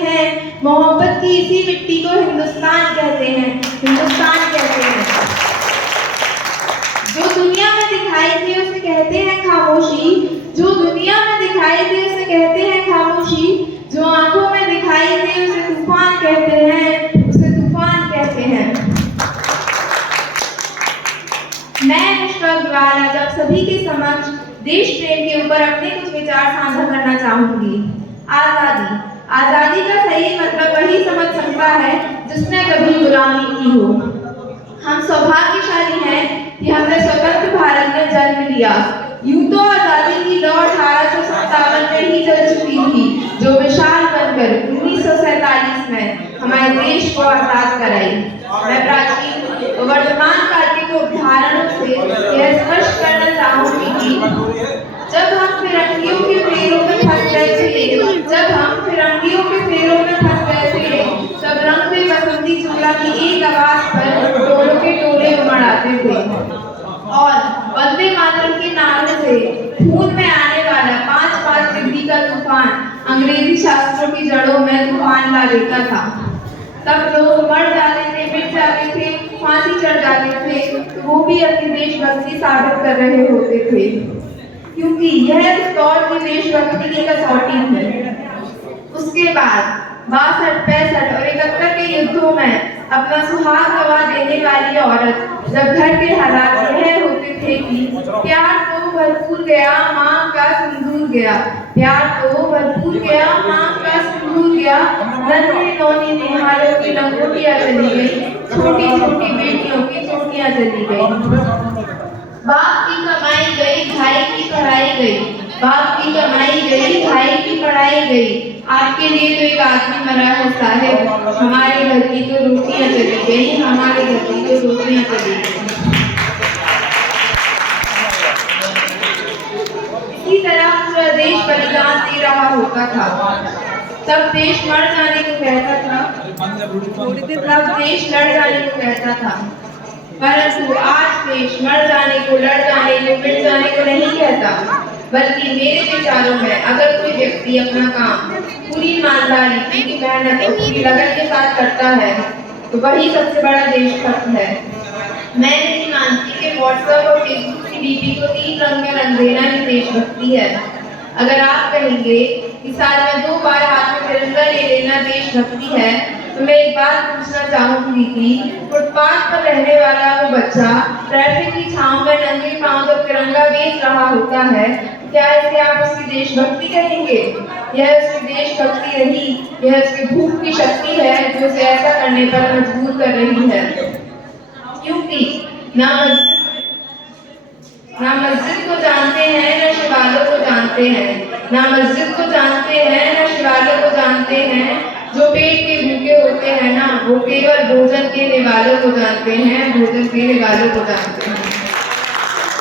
हैं, मोहब्बत की इसी मिट्टी को हिंदुस्तान कहते हैं, हिंदुस्तान कहते हैं। जो दुनिया में दिखाई दे उसे कहते हैं खामोशी, जो दुनिया में दिखाई दे उसे कहते हैं खामोशी, जो आंखों में दिखाई दे उसे तूफान कहते हैं, उसे तूफान कहते हैं। मैं मुश्ताक वाला जब सभी के समक्ष देश प्रेम के ऊपर अपने कुछ विचार साझा करना चाहूंगी। आजादी, आजादी का सही मतलब वही समझ सकता है जिसने कभी गुलामी की हो। हम सौभाग्यशाली हैं कि हमने स्वतंत्र भारत में जन्म लिया। यूं तो आजादी की दौड़ 1857 में ही चल चुकी थी, जो विशाल बनकर 1947 में हमारे देश को आजाद कराई। मैं प्राचीन वर्तमान काल के उदाहरणों से यह स्पष्ट करना चाहूंगी कि जब हम फिरंगियों के फेरों में फंस गए थे, जब हम फिरंगियों के फेरों में फंस गए थे, तब रंग में बसंती चूड़ा की एक आवाज पर टोलों के टोले उमड़ आते थे और वंदे मातरम के नारे से खून में आने वाला 5-5 डिग्री का तूफान अंग्रेजी शास्त्रों की जड़ों में तूफान ला देता था। तब लोग मर जाते थे, मिट जाते थे, फांसी चढ़ जाते थे, तो वो भी अपनी देशभक्ति साबित कर रहे होते थे, क्योंकि यह उस दौर की देशभक्ति की कसौटी थी। उसके बाद 62, 65 और 71 के युद्धों में अपना सुहाग गवा देने वाली औरत जब घर के हालात यह होते थे कि प्यार तो भरपूर गया, माँ का सिंदूर गया, प्यार तो भरपूर गया, माँ का सिंदूर गया, नन्हे नौनी निहारों की लंगोटियाँ चली गई, छोटी छोटी बेटियों की चोटियाँ चली गई। बाप की कमाई गई, भाई की पढ़ाई गई, बाप की कमाई गई, भाई की पढ़ाई गई, आपके लिए तो एक आदमी मरा है साहिब, हमारे घर की तो रोटियां चली गई, हमारे घर की तो रोटियां चली गई। इसी तरह पूरा देश बलिदान दे रहा होता था। तब देश मर जाने को कहता था, तब देश लड़ जाने को कहता था, परंतु आज देश मर जाने को, लड़ जाने को, मिट जाने को नहीं कहता, बल्कि मेरे विचारों में अगर कोई व्यक्ति अपना काम पूरी ईमानदारी, पूरी मेहनत और पूरी लगन के साथ करता है तो वही सबसे बड़ा देशभक्त है। मैं नहीं मानती कि व्हाट्सएप और फेसबुक की डीपी को 3 रंग में रंग देना ही देशभक्ति है। अगर आप कहेंगे कि साल में 2 बार हाथ में तिरंगा ले लेना देशभक्ति है, तो मैं एक बात पूछना चाहूंगी कि फुटपाथ पर रहने वाला वो बच्चा ट्रैफिक की छांव में नंगे पांव जब तिरंगा बेच रहा होता है, क्या इसे आप उसकी देशभक्ति कहेंगे? यह उसकी देशभक्ति रही, यह उसकी भूख की शक्ति है जो उसे ऐसा करने पर मजबूर कर रही है। क्योंकि ना मस्जिद को जानते हैं, ना शिवालयों को जानते हैं, ना मस्जिद को जानते हैं, ना शिवालयों को जानते हैं। जो पेट के भूखे होते हैं ना, वो केवल भोजन के निवालों को जानते हैं, भोजन के निवालों को जानते हैं।